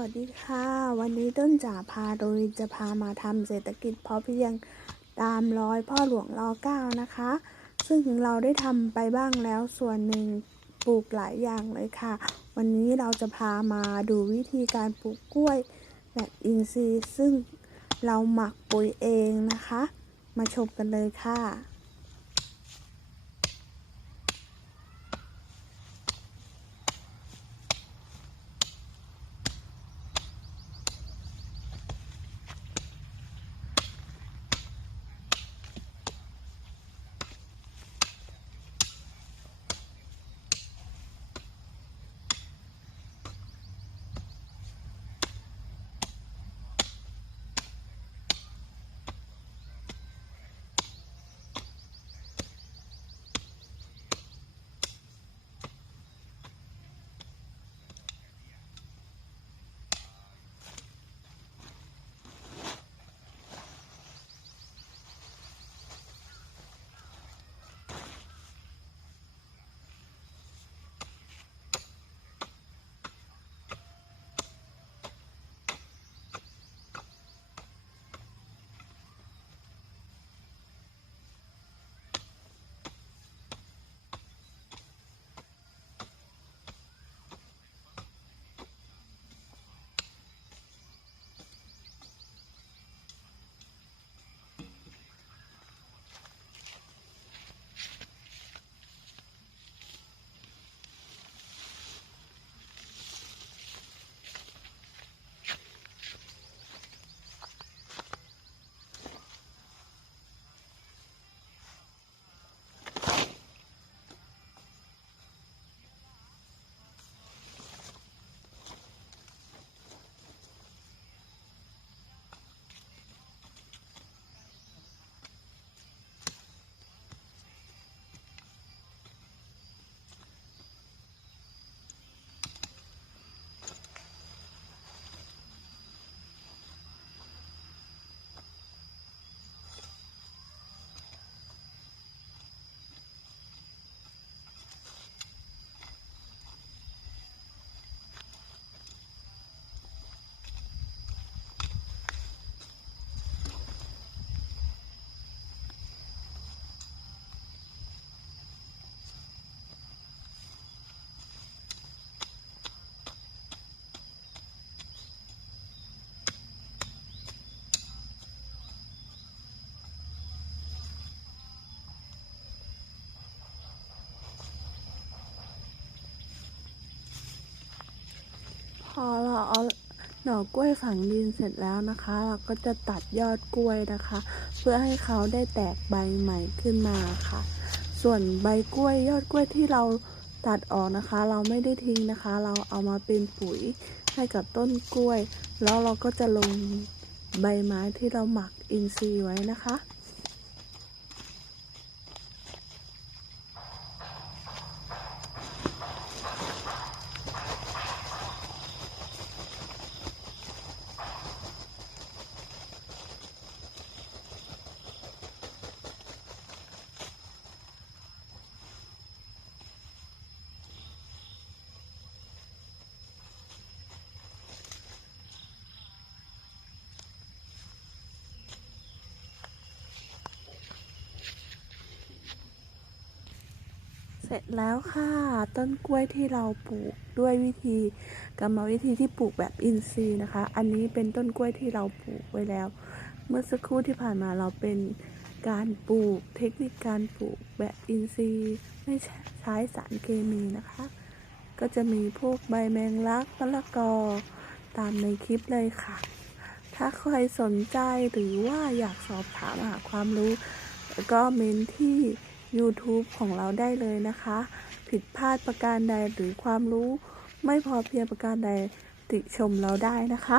วัสดีค่ะ วันนี้ต้นจ่าพาโดยจะพามาทำเศรษฐกิจพอเพียงตามร้อยพ่อหลวงรอเก้านะคะ ซึ่งเราได้ทำไปบ้างแล้วส่วนหนึ่งปลูกหลายอย่างเลยค่ะ วันนี้เราจะพามาดูวิธีการปลูกกล้วยแบบอินทรีย์ ซึ่งเราหมักปุ๋ยเองนะคะ มาชมกันเลยค่ะ อเราเอาหน่อกล้วยฝังดินเสร็จแล้วนะคะ เราก็จะตัดยอดกล้วยนะคะ เพื่อให้เขาได้แตกใบใหม่ขึ้นมาค่ะ ส่วนใบกล้วยยอดกล้วยที่เราตัดออกนะคะ เราไม่ได้ทิ้งนะคะ เราเอามาเป็นปุ๋ยให้กับต้นกล้วย แล้วเราก็จะลงใบไม้ที่เราหมักอินทรีย์ไว้นะคะ ร็จแล้วค่ะ ต้นกล้วยที่เราปลูกด้วยวิธีกรรมวิธีที่ปลูกแบบอินทรีย์นะคะ อันนี้เป็นต้นกล้วยที่เราปลูกไว้แล้ว เมื่อสักครู่ที่ผ่านมาเราเป็นการปลูกเทคนิคการปลูกแบบอินทรีย์ไม่ใช้สารเคมีนะคะ ก็จะมีพวกใบแมงลักมะละกอตามในคลิปเลยค่ะ ถ้าใครสนใจหรือว่าอยากสอบถามหาความรู้ ก็เมนที่ YouTube ของเราได้เลยนะคะ ผิดพลาดประการใดหรือความรู้ไม่พอเพียงประการใดติชมเราได้นะคะ